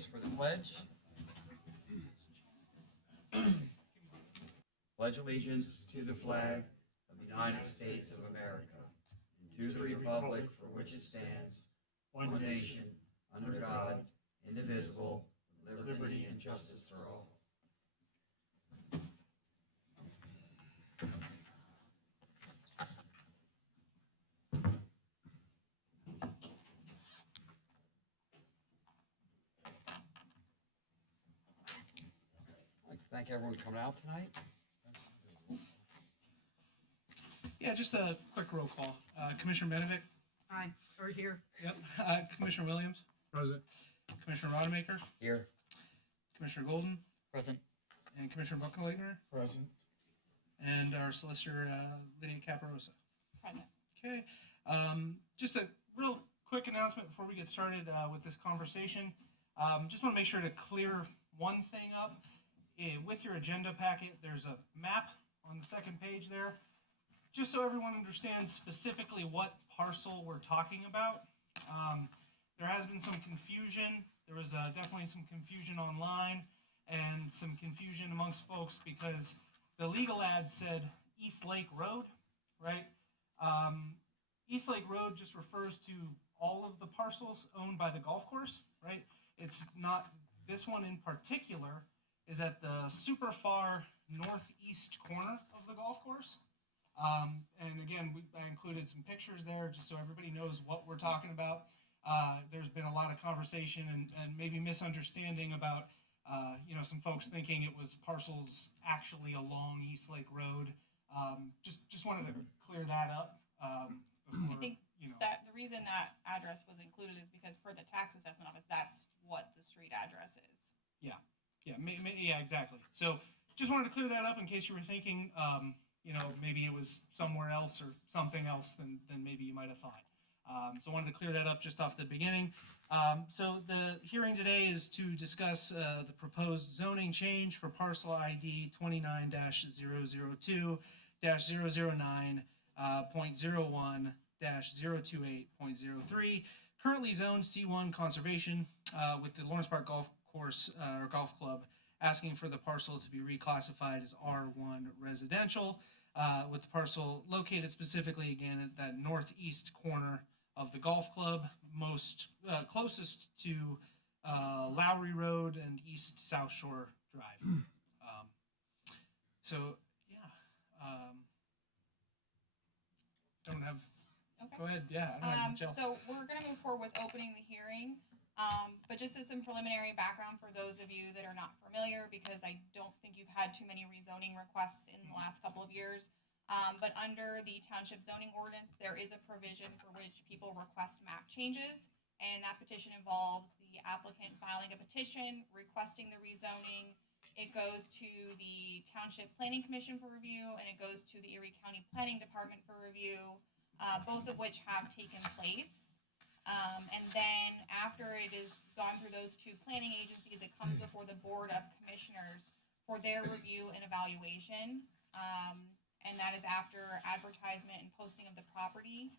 rise for the pledge. Pledge allegiance to the flag of the United States of America, and to the republic for which it stands, one nation, under God, indivisible, with liberty and justice for all. I'd like to thank everyone for coming out tonight. Yeah, just a quick roll call. Commissioner Benedict? Aye, or here. Yep. Commissioner Williams? Present. Commissioner Rodemaker? Here. Commissioner Golden? Present. And Commissioner Buckleitner? Present. And our solicitor, Lydia Caparosa. Present. Okay. Just a real quick announcement before we get started with this conversation. Just want to make sure to clear one thing up. With your agenda packet, there's a map on the second page there. Just so everyone understands specifically what parcel we're talking about. There has been some confusion. There was definitely some confusion online and some confusion amongst folks because the legal ad said East Lake Road, right? East Lake Road just refers to all of the parcels owned by the golf course, right? It's not, this one in particular is at the super far northeast corner of the golf course. And again, I included some pictures there just so everybody knows what we're talking about. There's been a lot of conversation and maybe misunderstanding about, some folks thinking it was parcels actually along East Lake Road. Just wanted to clear that up. Before, I think that the reason that address was included is because per the tax assessment office, that's what the street address is. Yeah, exactly. So just wanted to clear that up in case you were thinking, maybe it was somewhere else or something else than maybe you might have thought. So I wanted to clear that up just off the beginning. So the hearing today is to discuss the proposed zoning change for parcel ID 29-002-009.01-028.03, currently zoned C1 conservation with the Lawrence Park Golf Course or Golf Club asking for the parcel to be reclassified as R1 residential, with the parcel located specifically again at that northeast corner of the golf club, most closest to Lowry Road and East South Shore Drive. Don't have. Okay. Go ahead. Yeah. I don't have much else. So we're going to move forward with opening the hearing. But just as some preliminary background for those of you that are not familiar, because I don't think you've had too many rezoning requests in the last couple of years. But under the township zoning ordinance, there is a provision for which people request map changes. And that petition involves the applicant filing a petition, requesting the rezoning. It goes to the Township Planning Commission for review, and it goes to the Erie County Planning Department for review, both of which have taken place. And then after it is gone through those two planning agencies, it comes before the Board of Commissioners for their review and evaluation. And that is after advertisement and posting of the property,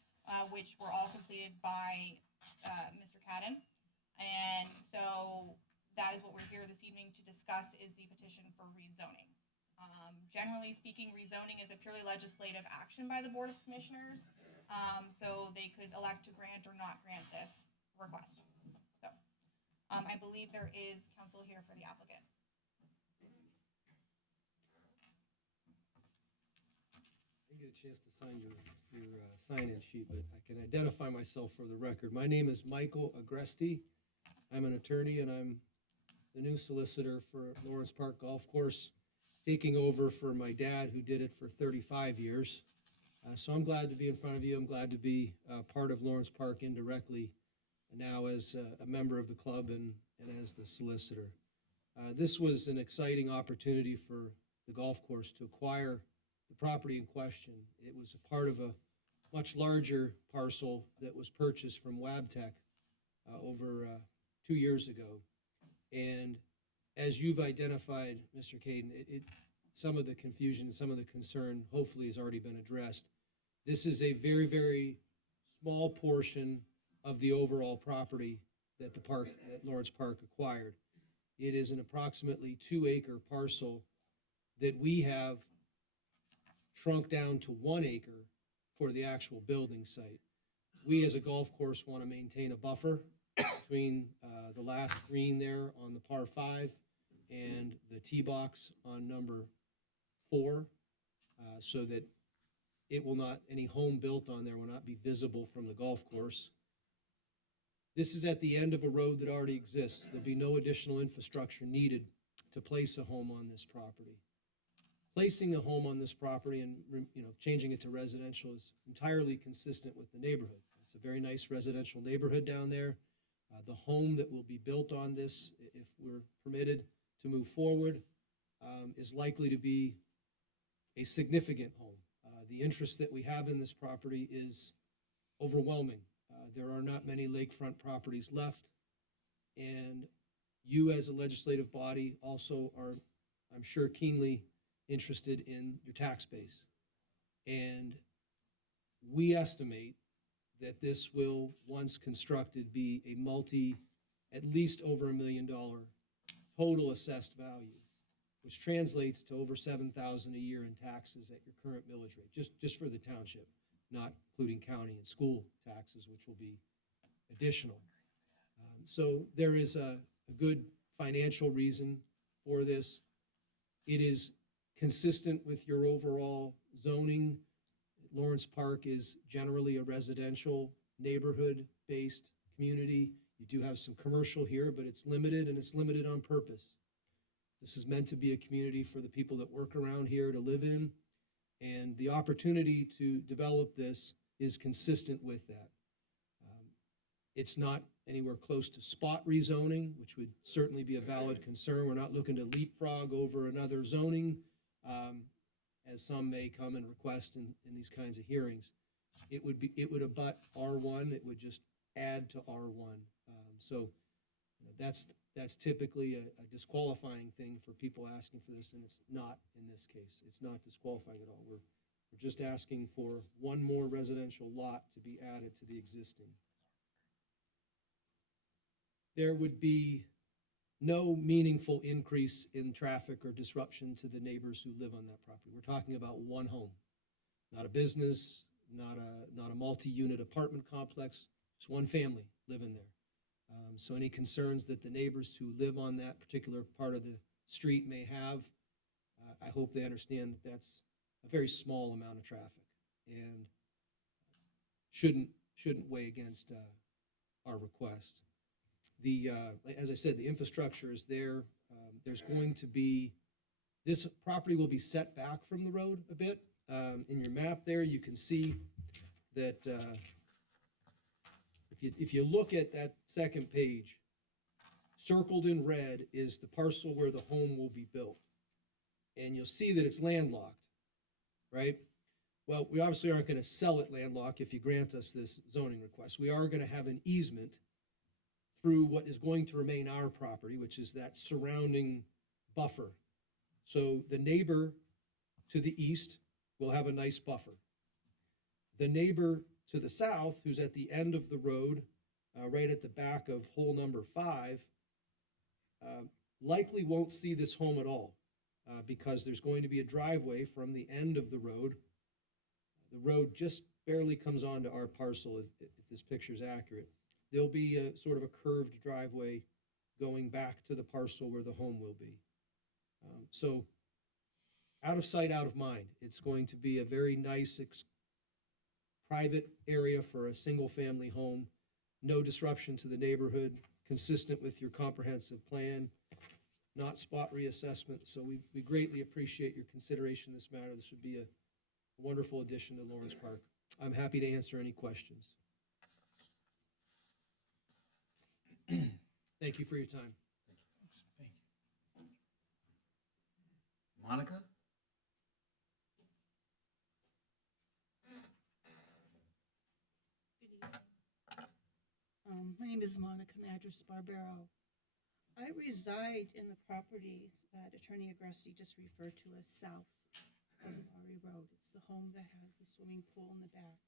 which were all completed by Mr. Cadden. And so that is what we're here this evening to discuss, is the petition for rezoning. Generally speaking, rezoning is a purely legislative action by the Board of Commissioners. So they could elect to grant or not grant this request. So I believe there is counsel here for the applicant. I didn't get a chance to sign your sign-in sheet, but I can identify myself for the record. My name is Michael Agresti. I'm an attorney, and I'm the new solicitor for Lawrence Park Golf Course, taking over for my dad, who did it for 35 years. So I'm glad to be in front of you. I'm glad to be part of Lawrence Park indirectly, now as a member of the club and as the solicitor. This was an exciting opportunity for the golf course to acquire the property in question. It was a part of a much larger parcel that was purchased from Wabtec over 2 years ago. And as you've identified, Mr. Caden, some of the confusion, some of the concern hopefully has already been addressed. This is a very, very small portion of the overall property that that Lawrence Park acquired. It is an approximately 2-acre parcel that we have shrunk down to 1 acre for the actual building site. We as a golf course want to maintain a buffer between the last green there on the par 5 and the tee box on number 4, so that any home built on there will not be visible from the golf course. This is at the end of a road that already exists. There'll be no additional infrastructure needed to place a home on this property. Placing a home on this property and changing it to residential is entirely consistent with the neighborhood. It's a very nice residential neighborhood down there. The home that will be built on this, if we're permitted to move forward, is likely to be a significant home. The interest that we have in this property is overwhelming. There are not many lakefront properties left, and you as a legislative body also are, I'm sure, keenly interested in your tax base. And we estimate that this will, once constructed, be at least over $1 million total assessed value, which translates to over $7,000 a year in taxes at your current millage rate, just for the township, not including county and school taxes, which will be additional. So there is a good financial reason for this. It is consistent with your overall zoning. Lawrence Park is generally a residential, neighborhood-based community. You do have some commercial here, but it's limited, and it's limited on purpose. This is meant to be a community for the people that work around here to live in, and the opportunity to develop this is consistent with that. It's not anywhere close to spot rezoning, which would certainly be a valid concern. We're not looking to leapfrog over another zoning, as some may come and request in these kinds of hearings. It would abut R1. It would just add to R1. So that's typically a disqualifying thing for people asking for this, and it's not in this case. It's not disqualifying at all. We're just asking for one more residential lot to be added to the existing. There would be no meaningful increase in traffic or disruption to the neighbors who live on that property. We're talking about one home, not a business, not a multi-unit apartment complex, just one family living there. So any concerns that the neighbors who live on that particular part of the street may have, I hope they understand that that's a very small amount of traffic and shouldn't weigh against our request. As I said, the infrastructure is there. There's going to be, this property will be set back from the road a bit. In your map there, you can see that if you look at that second page, circled in red is the parcel where the home will be built. And you'll see that it's landlocked, right? Well, we obviously aren't going to sell it landlocked if you grant us this zoning request. We are going to have an easement through what is going to remain our property, which is that surrounding buffer. So the neighbor to the east will have a nice buffer. The neighbor to the south, who's at the end of the road, right at the back of hole number 5, likely won't see this home at all because there's going to be a driveway from the end of the road. The road just barely comes onto our parcel, if this picture is accurate. There'll be a sort of a curved driveway going back to the parcel where the home will be. So out of sight, out of mind. It's going to be a very nice private area for a single family home. No disruption to the neighborhood, consistent with your comprehensive plan, not spot reassessment. So we greatly appreciate your consideration in this matter. This would be a wonderful addition to Lawrence Park. I'm happy to answer any questions. Thank you for your time. Thanks. Thank you. Monica? Good evening. My name is Monica Madras Barbero. I reside in the property that Attorney Agresti just referred to as south of Maury Road. It's the home that has the swimming pool in the back.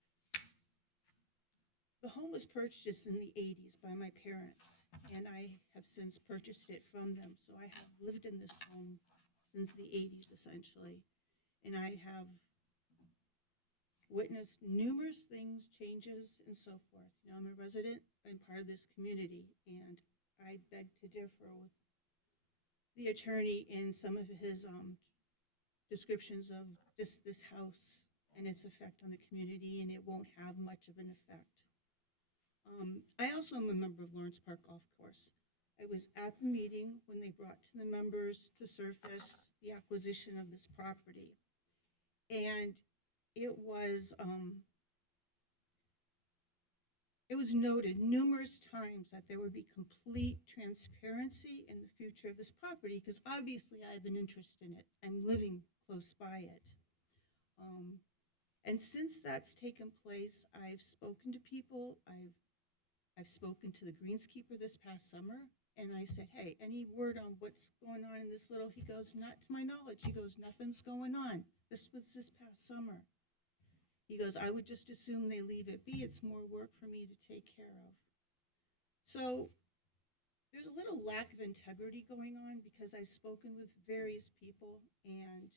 The home was purchased in the 80s by my parents, and I have since purchased it from them. So I have lived in this home since the 80s, essentially. And I have witnessed numerous things, changes, and so forth. You know, I'm a resident and part of this community, and I beg to differ with the attorney in some of his descriptions of just this house and its effect on the community, and it won't have much of an effect. I also am a member of Lawrence Park Golf Course. I was at the meeting when they brought to the members to surface the acquisition of this property. And it was noted numerous times that there would be complete transparency in the future of this property, because obviously I have an interest in it. I'm living close by it. And since that's taken place, I've spoken to people. I've spoken to the greenskeeper this past summer, and I said, hey, any word on what's going on in this little? He goes, not to my knowledge. He goes, nothing's going on. This was this past summer. He goes, I would just assume they leave it be. It's more work for me to take care of. So there's a little lack of integrity going on, because I've spoken with various people, and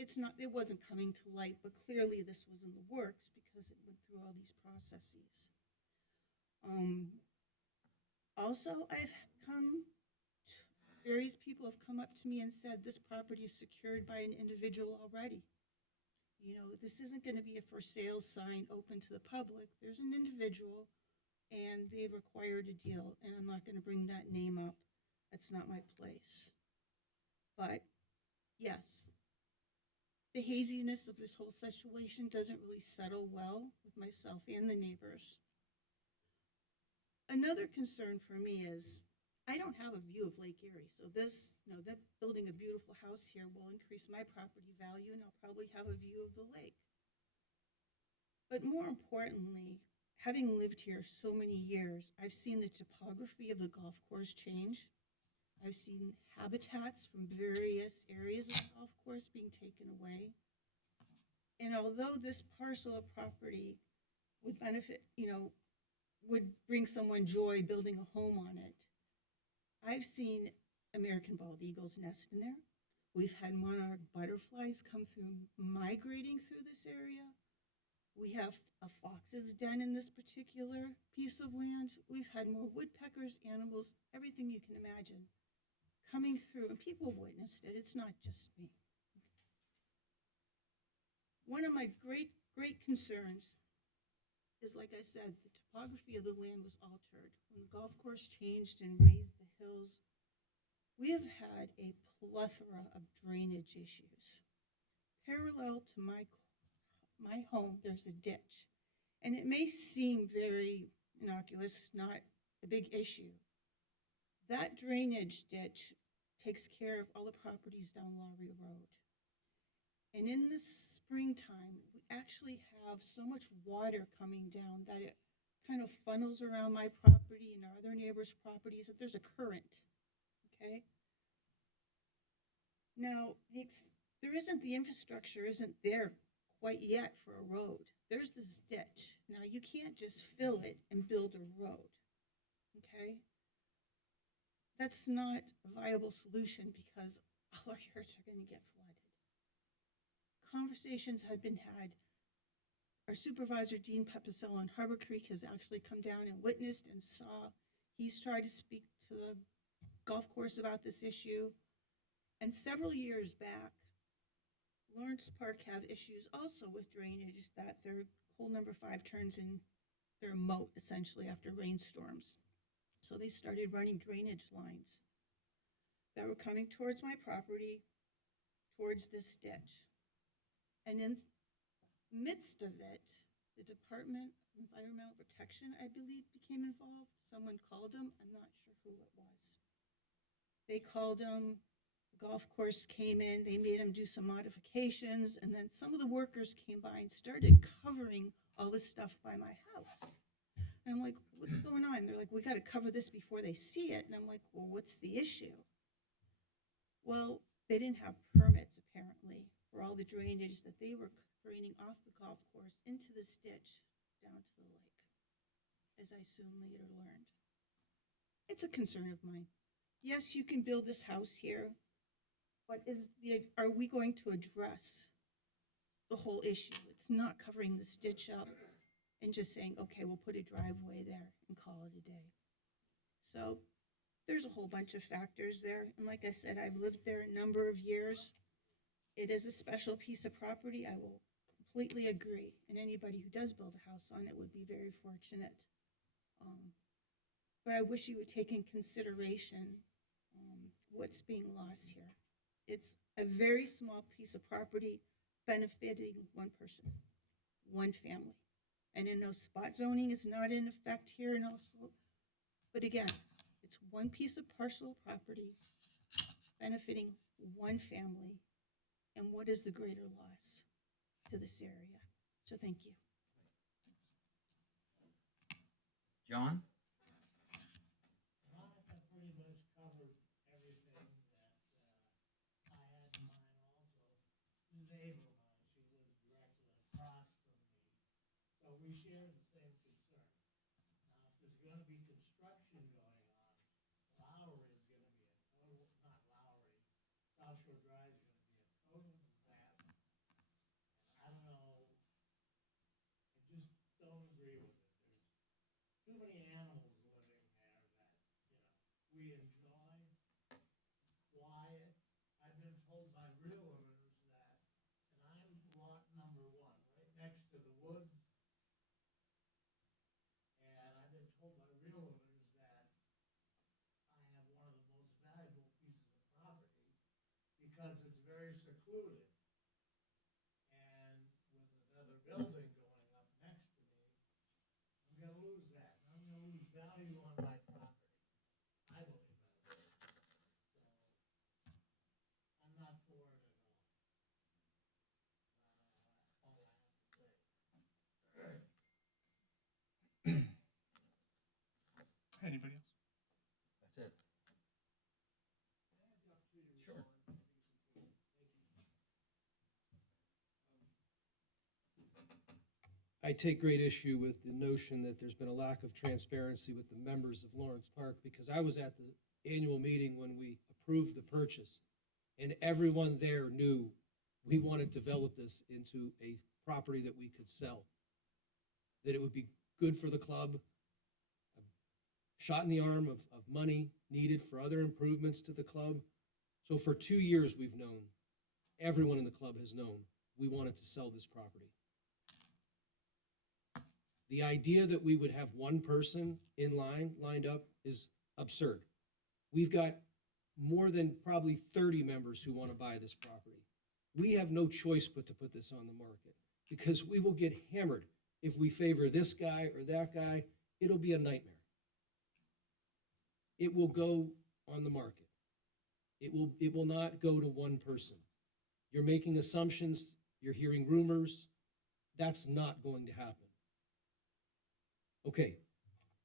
it wasn't coming to light, but clearly this was in the works because it went through all these processes. Also, various people have come up to me and said this property is secured by an individual already. You know, this isn't going to be a for sale sign open to the public. There's an individual, and they've acquired a deal, and I'm not going to bring that name up. That's not my place. But yes, the haziness of this whole situation doesn't really settle well with myself and the neighbors. Another concern for me is I don't have a view of Lake Erie, so that building a beautiful house here will increase my property value, and I'll probably have a view of the lake. But more importantly, having lived here so many years, I've seen the topography of the golf course change. I've seen habitats from various areas of the golf course being taken away. And although this parcel of property would benefit, would bring someone joy building a home on it, I've seen American bald eagles nest in there. We've had monarch butterflies come through, migrating through this area. We have a fox's den in this particular piece of land. We've had more woodpeckers, animals, everything you can imagine coming through, and people have witnessed it. It's not just me. One of my great concerns is, like I said, the topography of the land was altered. When the golf course changed and raised the hills, we have had a plethora of drainage issues. Parallel to my home, there's a ditch. And it may seem very innocuous, not a big issue. That drainage ditch takes care of all the properties down Lowry Road. And in the springtime, we actually have so much water coming down that it kind of funnels around my property and our other neighbors' properties, that there's a current, okay? Now, the infrastructure isn't there quite yet for a road. There's this ditch. Now, you can't just fill it and build a road, okay? That's not a viable solution, because all our yards are going to get flooded. Conversations have been had. Our supervisor, Dean Pepicel on Harbor Creek, has actually come down and witnessed and saw. He's tried to speak to the golf course about this issue. And several years back, Lawrence Park have issues also with drainage, that their hole number 5 turns in their moat, essentially, after rainstorms. So they started running drainage lines that were coming towards my property, towards this ditch. And in the midst of it, the Department of Environmental Protection, I believe, became involved. Someone called them. I'm not sure who it was. They called them. The golf course came in. They made them do some modifications. And then some of the workers came by and started covering all this stuff by my house. And I'm like, what's going on? They're like, we got to cover this before they see it. And I'm like, well, what's the issue? Well, they didn't have permits, apparently, for all the drainage that they were draining off the golf course into this ditch down to the lake. as I soon later learned. It's a concern of mine. Yes, you can build this house here, but are we going to address the whole issue? It's not covering this ditch up and just saying, okay, we'll put a driveway there and call it a day. So there's a whole bunch of factors there. And like I said, I've lived there a number of years. It is a special piece of property. I will completely agree. And anybody who does build a house on it would be very fortunate. But I wish you would take in consideration what's being lost here. It's a very small piece of property benefiting one person, one family. And I know spot zoning is not in effect here and also, but again, it's one piece of parcel of property benefiting one family. And what is the greater loss to this area? So thank you. John? Monica pretty much covered everything that I had in mind also. The neighbor of mine, she lives directly across from me, so we share the same concern. Now, if there's gonna be construction going on, Lowry is gonna be not Lowry, South Shore Drive is gonna be a total disaster. And I don't know, I just don't agree with it. There's too many animals living there that, we enjoy quiet. I've been told by realtors that, and I'm lot number 1, right next to the woods. And I've been told by realtors that I have one of the most valuable pieces of property because it's very secluded. And with another building going up next to me, I'm gonna lose that. I'm gonna lose value on my property. I believe that. So, I'm not for it at all. That's all I have to say. Anybody else? That's it. Sure. I take great issue with the notion that there's been a lack of transparency with the members of Lawrence Park, because I was at the annual meeting when we approved the purchase, and everyone there knew we wanted to develop this into a property that we could sell, that it would be good for the club, a shot in the arm of money needed for other improvements to the club. So for 2 years we've known, everyone in the club has known, we wanted to sell this property. The idea that we would have one person in line, lined up, is absurd. We've got more than probably 30 members who want to buy this property. We have no choice but to put this on the market, because we will get hammered if we favor this guy or that guy. It'll be a nightmare. It will go on the market. It will not go to one person. You're making assumptions, you're hearing rumors. That's not going to happen. Okay,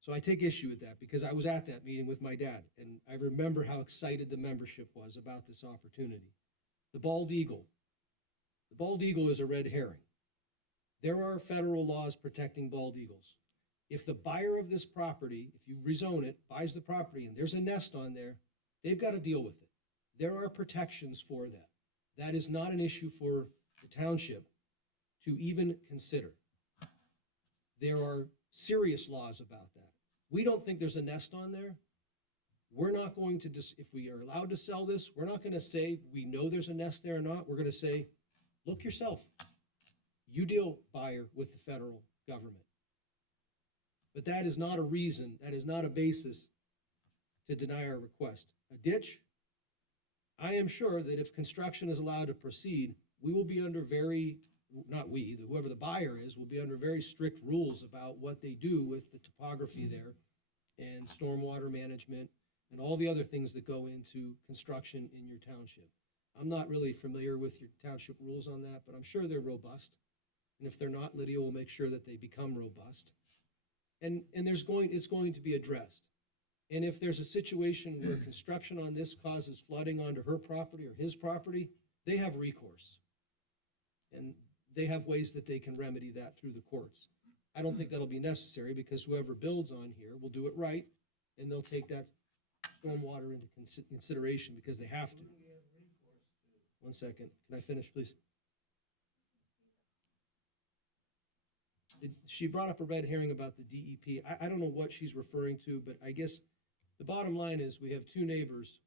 so I take issue with that because I was at that meeting with my dad, and I remember how excited the membership was about this opportunity. The bald eagle. The bald eagle is a red herring. There are federal laws protecting bald eagles. If the buyer of this property, if you rezone it, buys the property and there's a nest on there, they've got to deal with it. There are protections for that. That is not an issue for the township to even consider. There are serious laws about that. We don't think there's a nest on there. We're not going to, if we are allowed to sell this, we're not going to say we know there's a nest there or not. We're going to say, look yourself. You deal, buyer, with the federal government. But that is not a reason, that is not a basis to deny our request. A ditch, I am sure that if construction is allowed to proceed, we will be under very, not we, whoever the buyer is, will be under very strict rules about what they do with the topography there and stormwater management and all the other things that go into construction in your township. I'm not really familiar with your township rules on that, but I'm sure they're robust. And if they're not, Lydia will make sure that they become robust. And it's going to be addressed. And if there's a situation where construction on this causes flooding onto her property or his property, they have recourse. And they have ways that they can remedy that through the courts. I don't think that'll be necessary because whoever builds on here will do it right, and they'll take that stormwater into consideration because they have to. One second. Can I finish, please? She brought up a red herring about the DEP. I don't know what she's referring to, but I guess the bottom line is we have two neighbors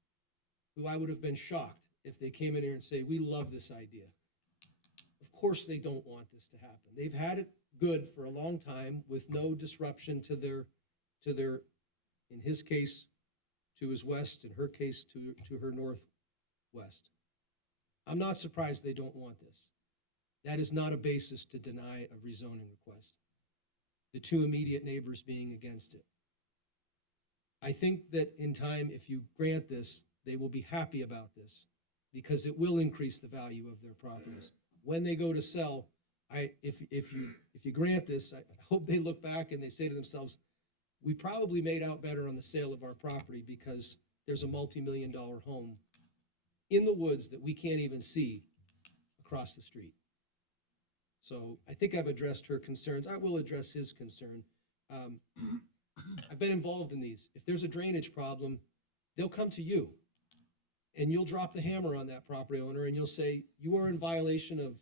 who I would have been shocked if they came in here and say, we love this idea. Of course they don't want this to happen. They've had it good for a long time with no disruption to their, in his case, to his west, in her case, to her northwest. I'm not surprised they don't want this. That is not a basis to deny a rezoning request. The two immediate neighbors being against it. I think that in time, if you grant this, they will be happy about this because it will increase the value of their properties. When they go to sell, if you grant this, I hope they look back and they say to themselves, we probably made out better on the sale of our property because there's a multi-million-dollar home in the woods that we can't even see across the street. So I think I've addressed her concerns. I will address his concern. I've been involved in these. If there's a drainage problem, they'll come to you and you'll drop the hammer on that property owner and you'll say, you are in violation of,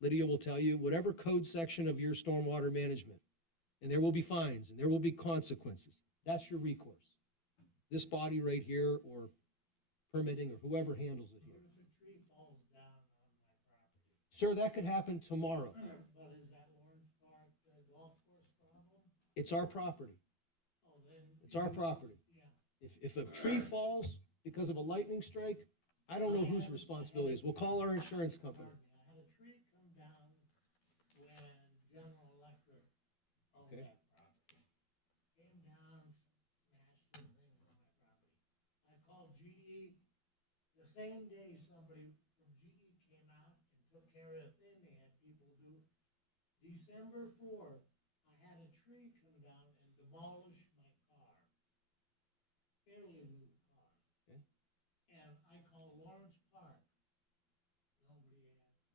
Lydia will tell you, whatever code section of your stormwater management. And there will be fines and there will be consequences. That's your recourse. This body right here or permitting or whoever handles it here. If a tree falls down on my property, Sir, that could happen tomorrow. but is that Lawrence Park golf course problem? It's our property. Oh, then. It's our property. Yeah. If a tree falls because of a lightning strike, I don't know whose responsibility it is. We'll call our insurance company. I had a tree come down when General Electric owned Okay. that property. Came down, smashed some things on my property. I called GE. The same day somebody from GE came out and took care of the thing they had people do. December 4th, I had a tree come down and demolish my car. Fairly new car. Okay. And I called Lawrence Park.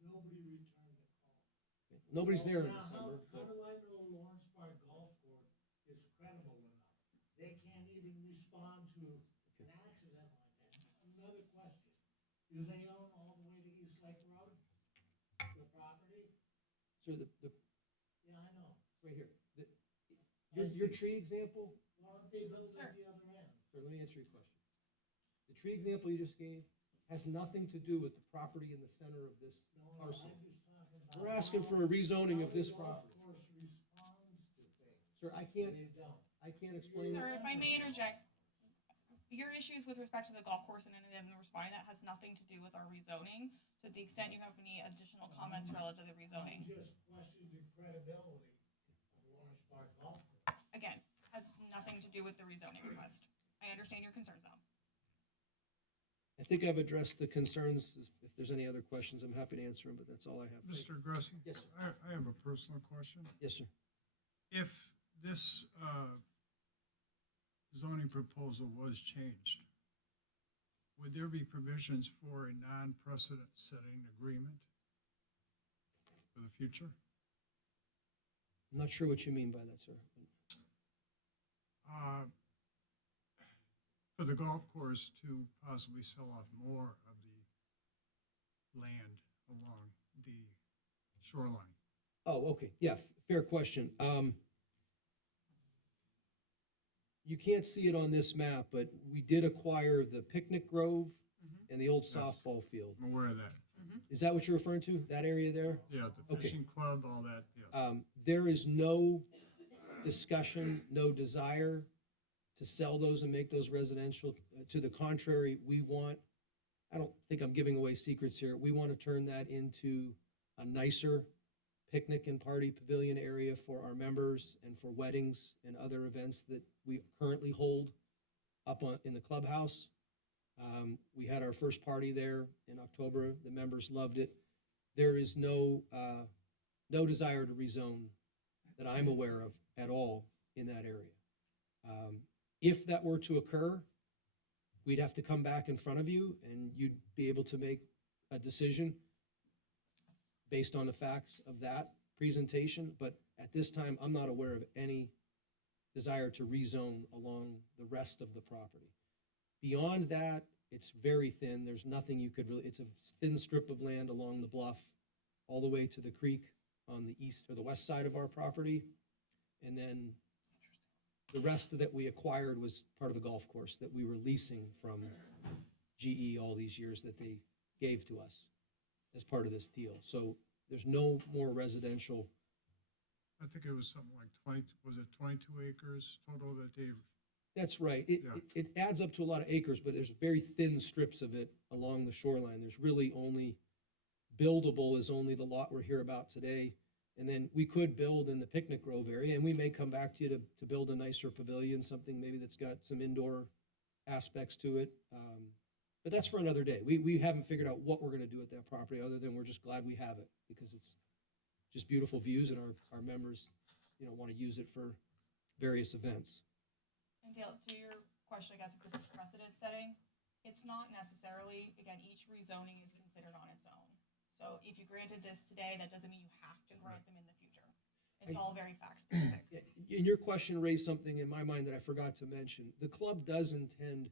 Nobody returned the call. Nobody's there in Now, December. How do I know Lawrence Park Golf Course is credible enough? They can't even respond to an accident like that. Another question, do they own all the way to East Lake Road? The property? Sir, Yeah, I know. right here. Your tree example, Why don't they build Sure. at the other end? sir, let me answer your question. The tree example you just gave has nothing to do with the property in the center of this No, parcel. I'm just talking about. We're asking how- for a rezoning of how this the golf property. course responds to things. Sir, They don't. I can't explain Sir, it. if I may interject, your issues with respect to the golf course and any of them responding, that has nothing to do with our rezoning. So to the extent you have any additional comments relative to the rezoning, I'm just questioning the credibility of Lawrence Park Golf Course. again, has nothing to do with the rezoning request. I understand your concerns though. I think I've addressed the concerns. If there's any other questions, I'm happy to answer them, but that's all I have. Mr. Gressy? Yes, sir. I have a personal question. Yes, sir. If this zoning proposal was changed, would there be provisions for a non-precedent setting agreement for the future? I'm not sure what you mean by that, sir. For the golf course to possibly sell off more of the land along the shoreline? Oh, okay. Yeah, fair question. You can't see it on this map, but we did acquire the picnic grove and the old softball field. I'm aware of that. Is that what you're referring to? That area there? Yeah, the Okay. fishing club, all that, yes. There is no discussion, no desire to sell those and make those residential. To the contrary, I don't think I'm giving away secrets here. We want to turn that into a nicer picnic and party pavilion area for our members and for weddings and other events that we currently hold up in the clubhouse. We had our first party there in October. The members loved it. There is no desire to rezone that I'm aware of at all in that area. If that were to occur, we'd have to come back in front of you and you'd be able to make a decision based on the facts of that presentation. But At this time, I'm not aware of any desire to rezone along the rest of the property. Beyond that, it's very thin. There's nothing you could really, it's a thin strip of land along the bluff all the way to the creek on the east or the west side of our property. And then the rest that we acquired was part of the golf course that we were leasing from GE all these years that they gave to us as part of this deal. So there's no more residential. I think it was something like 20, was it 22 acres total that they've, That's right. Yeah. It adds up to a lot of acres, but there's very thin strips of it along the shoreline. There's really only, buildable is only the lot we're here about today. And then we could build in the picnic grove area, and we may come back to you to build a nicer pavilion, something maybe that's got some indoor aspects to it. But that's for another day. We haven't figured out what we're gonna do with that property, other than we're just glad we have it, because it's just beautiful views, and our members, wanna use it for various events. And Dale, to your question, I guess if this is precedent setting, it's not necessarily, again, each rezoning is considered on its own. So if you granted this today, that doesn't mean you have to grant them in the future. It's all very fact specific. And your question raised something in my mind that I forgot to mention. The club does intend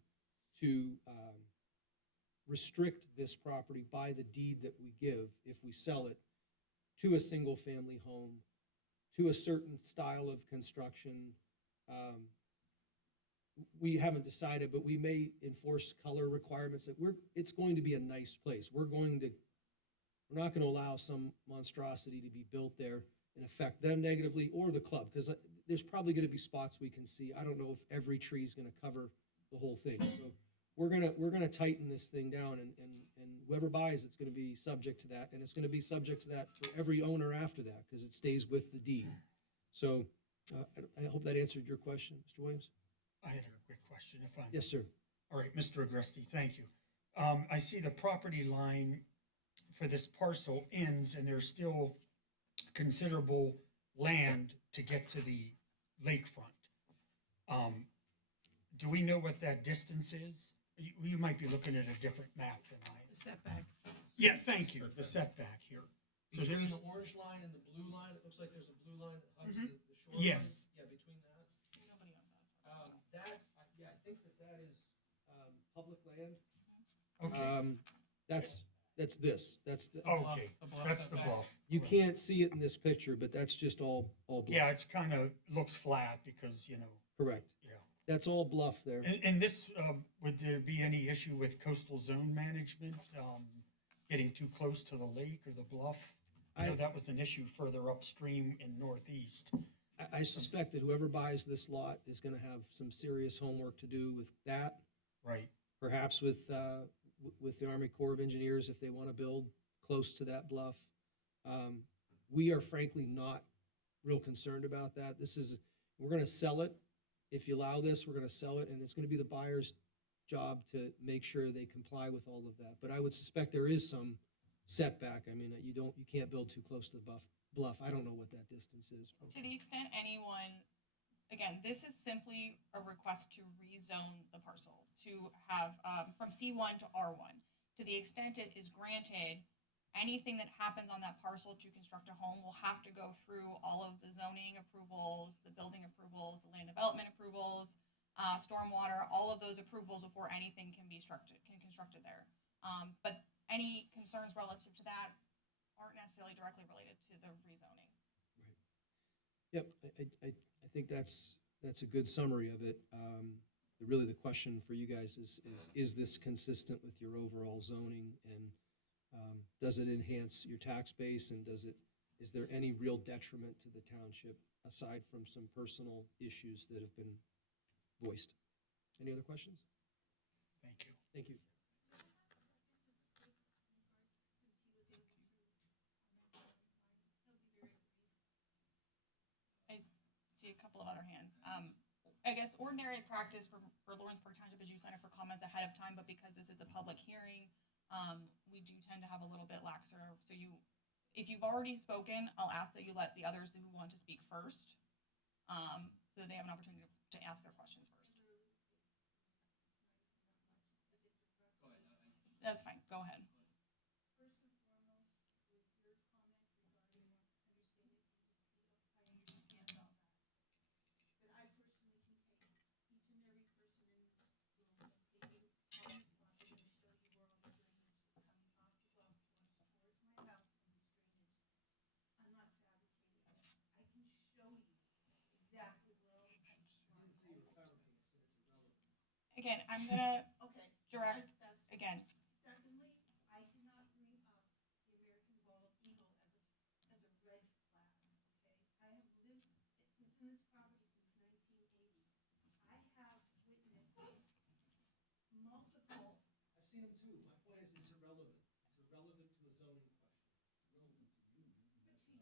to restrict this property by the deed that we give if we sell it to a single-family home, to a certain style of construction. We haven't decided, but we may enforce color requirements. That it's going to be a nice place. We're not going to allow some monstrosity to be built there and affect them negatively or the club, because there's probably going to be spots we can see. I don't know if every tree is going to cover the whole thing. So we're gonna tighten this thing down, and whoever buys it's going to be subject to that, and it's going to be subject to that for every owner after that, because it stays with the deed. So I hope that answered your question, Mr. Williams. I had a quick question, if I may. Yes, sir. All right, Mr. Agresti, thank you. I see the property line for this parcel ends, and there's still considerable land to get to the lakefront. Do we know what that distance is? You might be looking at a different map than I am. Setback. Yeah, thank you, the setback here. So Between there's, the orange line and the blue line, it looks like there's a blue line that hugs the shoreline. Yes. Yeah, between that. Nobody owns that. I think that is public land. okay, That's this. That's the. okay, the bluff that's the setback. bluff. You can't see it in this picture, but that's just all bluff. Yeah, it's kind of looks flat because, Correct. yeah. That's all bluff there. And this, would there be any issue with coastal zone management, getting too close to the lake or the bluff? I know that was an issue further upstream in northeast. I suspect that whoever buys this lot is gonna have some serious homework to do with that, Right, perhaps with the Army Corps of Engineers if they wanna build close to that bluff. We are frankly not real concerned about that. We're gonna sell it. If you allow this, we're gonna sell it, and it's gonna be the buyer's job to make sure they comply with all of that. But I would suspect there is some setback. I mean, you can't build too close to the bluff. I don't know what that distance is. To the extent anyone, again, this is simply a request to rezone the parcel, to have, from C1 to R1. To the extent it is granted, anything that happens on that parcel to construct a home will have to go through all of the zoning approvals, the building approvals, the land development approvals, stormwater, all of those approvals before anything can be constructed there. But any concerns relative to that aren't necessarily directly related to the rezoning. Yep, I think that's a good summary of it. Really, the question for you guys is this consistent with your overall zoning, and does it enhance your tax base, and is there any real detriment to the township aside from some personal issues that have been voiced? Any other questions? thank you. Thank you. I see a couple of other hands. I guess ordinary practice for Lawrenceburg Township is you sign up for comments ahead of time, but because this is a public hearing, we do tend to have a little bit laxer. So if you've already spoken, I'll ask that you let the others who want to speak first, so that they have an opportunity to ask their questions first. That's fine, go ahead. First and foremost, with your comment regarding understanding the again, I'm gonna Okay. direct, That's- again, Secondly, I did not bring up the American bald eagle as a red flag, okay? I have lived within this property since 1980. I have witnessed multiple. I've seen them too. My point is, it's irrelevant. It's irrelevant to a zoning question. Irrelevant to you.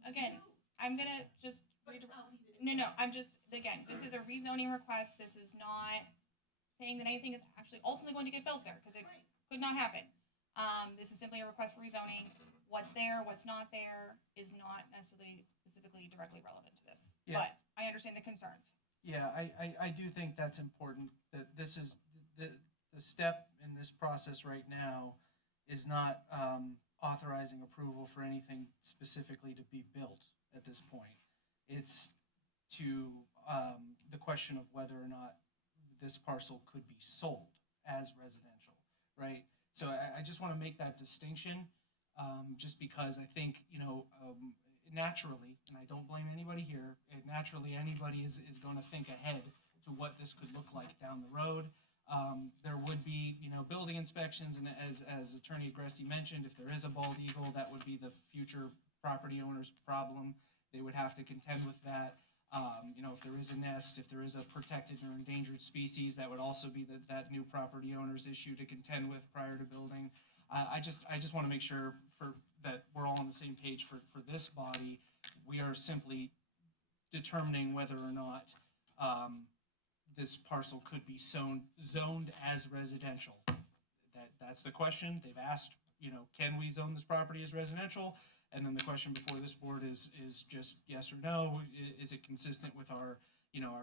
again, I'm gonna just But redirect. I'll leave it. No, no, I'm just, again, this is a rezoning request, this is not saying that anything is actually ultimately going to get built there, because it Right. could not happen. This is simply a request for rezoning. What's there, what's not there is not necessarily specifically directly relevant to this. Yeah. But I understand the concerns. Yeah, I do think that's important, that this is, the step in this process right now is not authorizing approval for anything specifically to be built at this point. It's to the question of whether or not this parcel could be sold as residential, right? So I just want to make that distinction, just because I think, naturally, and I don't blame anybody here, naturally anybody is going to think ahead to what this could look like down the road. There would be, building inspections, and as Attorney Agresti mentioned, if there is a bald eagle, that would be the future property owner's problem. They would have to contend with that. If there is a nest, if there is a protected or endangered species, that would also be that new property owner's issue to contend with prior to building. I just want to make sure that we're all on the same page for this body. We are simply determining whether or not this parcel could be zoned as residential. That's the question. They've asked, can we zone this property as residential? And then the question before this board is just yes or no. Is it consistent with our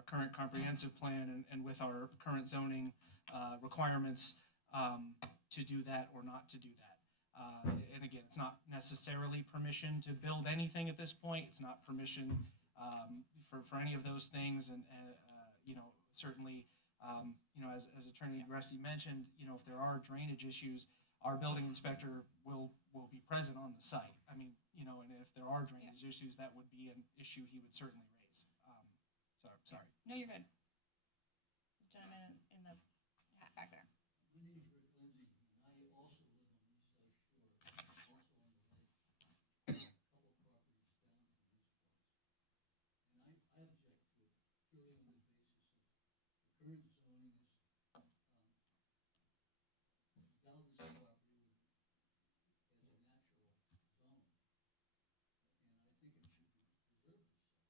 current comprehensive plan and with our current zoning requirements to do that or not to do that? And again, it's not necessarily permission to build anything at this point. It's not permission for any of those things. And certainly, as Attorney Agresti mentioned, if there are drainage issues, our building inspector will be present on the site. I mean, and if there are drainage issues, that would be an issue he would certainly raise. Sorry. No, you're good. Gentleman in the hat back there. My name is Rick Lindsay, and I also live on the East Lake Shore, also on the lake, a couple of properties down from this place. And I object to it purely on the basis of the current zoning is, down this property as a natural zone. And I think it should be preserved as such.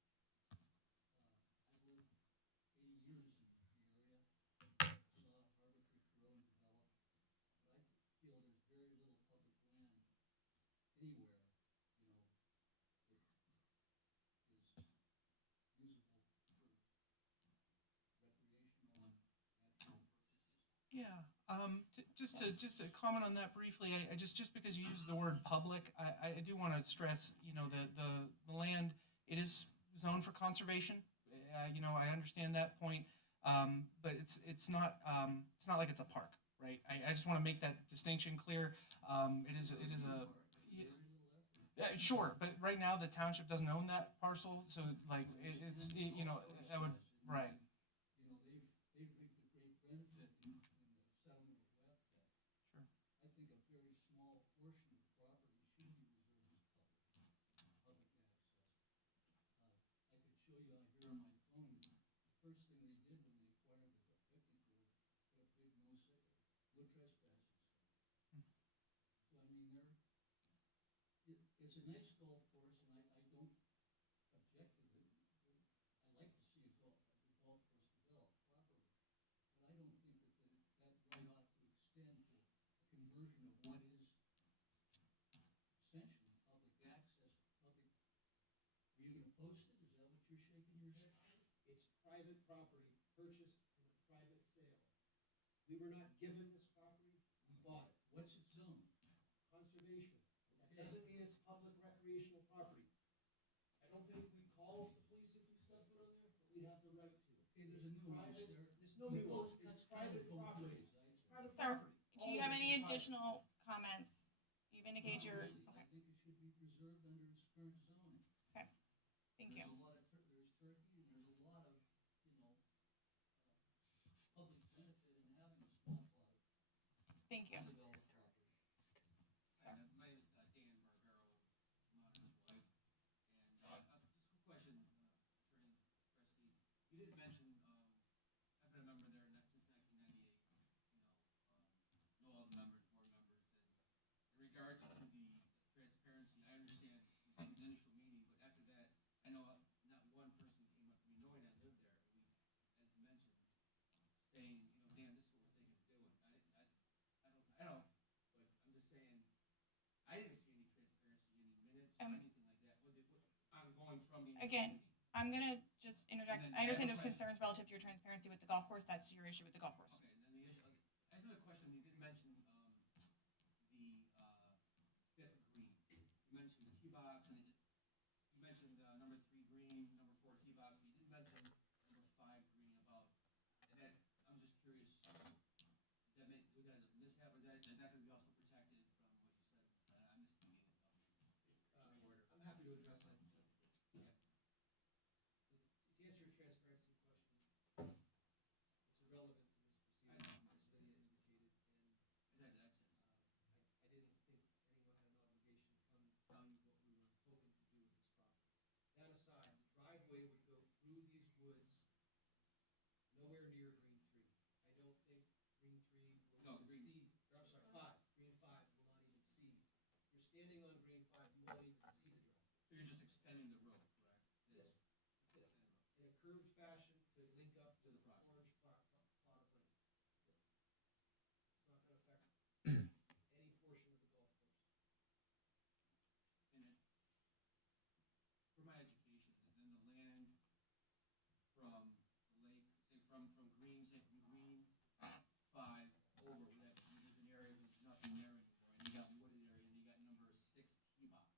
I've lived 80 years in the area, saw Harbor Creek grow and develop, but I feel there's very little public land anywhere, that is usable for recreational and natural purposes. Yeah. Just to comment on that briefly, I just because you used the word public, I do want to stress, the land, it is zoned for conservation. I understand that point, but it's not like it's a park, right? I just want to make that distinction clear. It is a yeah, sure, but right now the township doesn't own that parcel, so like I would right. They've reaped a great benefit in the settlement of WEF Tech. Sure. I think a very small portion of the property should be reserved as public access. I could show you here on my phone, the first thing they did when they acquired the picnic board, put a big no trespassing sign. So I mean, it's a nice golf course, and I don't object to it. I like to see the golf course developed properly, but I don't think that right ought to extend to a conversion of what is essentially public access, public. Are you gonna post it? Is that what you're shaking your head at? It's private property purchased in a private sale. We were not given this property, we bought it. What's it zoned? Conservation. That doesn't mean it's public recreational property. I don't think we called the police if we stepped foot on there, but we have the right to. Okay, there's a nuance Private- there. There's no nuance, It's that's kind of private both property. ways, I It's see. private Sir, property. do All you of have it any is private. additional comments? You've indicated your, Not really. okay, I think it should be preserved under its current zoning. okay, thank you. There's a lot of, there's turkey, and there's a lot of, public benefit in having again, I'm gonna just interject. And then I understand there's I have a concerns relative to your transparency with the golf course. That's your issue with the golf course. Okay, and then the issue, I have a question, you did mention, the, fifth green. You mentioned the tee box, and you mentioned, number 3 green, number 4 tee box, but you didn't mention number 5 green about, and that, I'm just curious, that may, was that a mishap, or is that gonna be also protected from what you said? I'm just thinking of, I'm happy to address that. okay. To answer your transparency question, it's irrelevant to this proceeding, as Lydia indicated, and Is that, I didn't think anyone had an obligation to come and tell you what we were hoping to do with this property. That aside, the driveway would go through these woods, nowhere near Green 3. I don't think Green 3 will No, even Green- see, or I'm sorry, 5, Green 5 will not even see. If you're standing on Green 5, you won't even see the driveway. so you're just extending the road, correct? That's it. That's it. In a curved fashion to link up to the orange plot of land. That's it. It's not gonna affect any portion of the golf course. And then, for my education, then the land from the lake, say from green, say from green 5 over, where there's an area where there's nothing there anymore, and you got wooded area, and you got number 6 tee box.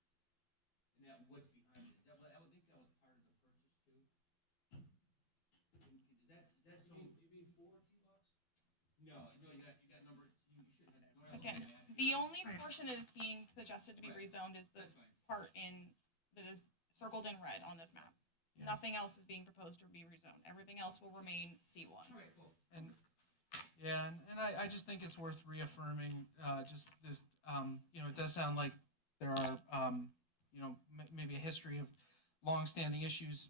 And that wood's behind it, I would think that was part of the purchase too. Is that so? You mean 4 tee box? No, you got number, you should have that. Again, the only portion that is being suggested to be Right. rezoned is the That's fine. part that is circled in red on this map. Yeah. Nothing else is being proposed to be rezoned. Everything else will remain C1. All right, cool. And yeah, and I just think it's worth reaffirming, just this, it does sound like there are, maybe a history of long-standing issues,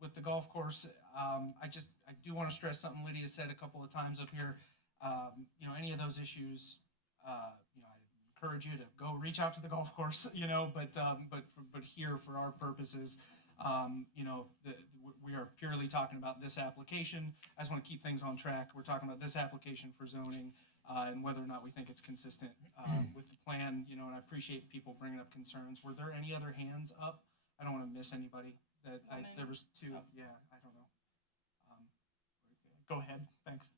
with the golf course. I do want to stress something Lydia said a couple of times up here. Any of those issues, I encourage you to go reach out to the golf course, but here for our purposes, we are purely talking about this application. I just want to keep things on track. We're talking about this application for zoning, and whether or not we think it's consistent, with the plan, and I appreciate people bringing up concerns. Were there any other hands up? I don't want to miss anybody. There was 2, yeah, I don't know. Go ahead, thanks.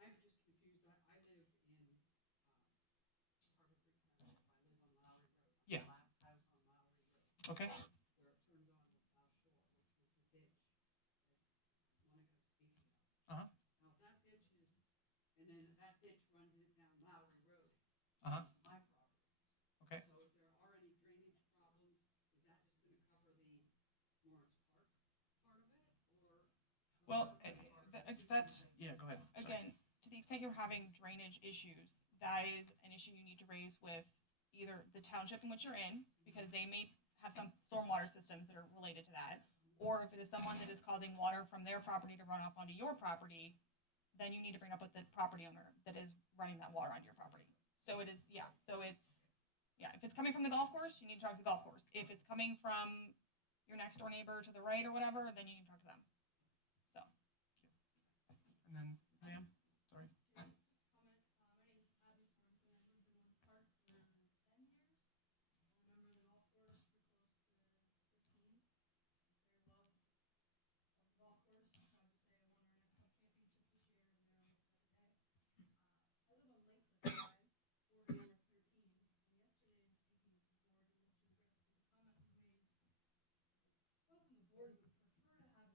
I'm just confused. I live in, Harbor Creek. I live on Lowry Road. Yeah. The last house on Lowry Road. Okay. Where it turns on the South Shore, which was the ditch that Monica's speaking of. Uh-huh. Now, if that ditch is, and then that ditch runs it down Lowry Road. Uh-huh. It's my property. Okay. So if there are any drainage problems, is that just gonna cover the Morris Park part of it, or? Well, that's, yeah, go ahead. Sorry. Again, to the extent you're having drainage issues, that is an issue you need to raise with either the township in which you're in, because they may have some stormwater systems that are related to that, or if it is someone that is causing water from their property to run off onto your property, then you need to bring up with the property owner that is running that water onto your property. So it is, yeah, if it's coming from the golf course, you need to talk to the golf course. If it's coming from your next door neighbor to the right or whatever, then you need to talk to them. So. And then, ma'am, sorry. Comment. My name is Audrey Sorensen. I've lived in Woods Park for 10 years. I remember the golf course for close to 15. Very well of the golf course. Proud to say I won our national championship this year and there almost every day. I live on Lakewood Drive, 40 over 13. And yesterday in speaking with the board to Mr. Grist, the comment was made, welcome the board would prefer to have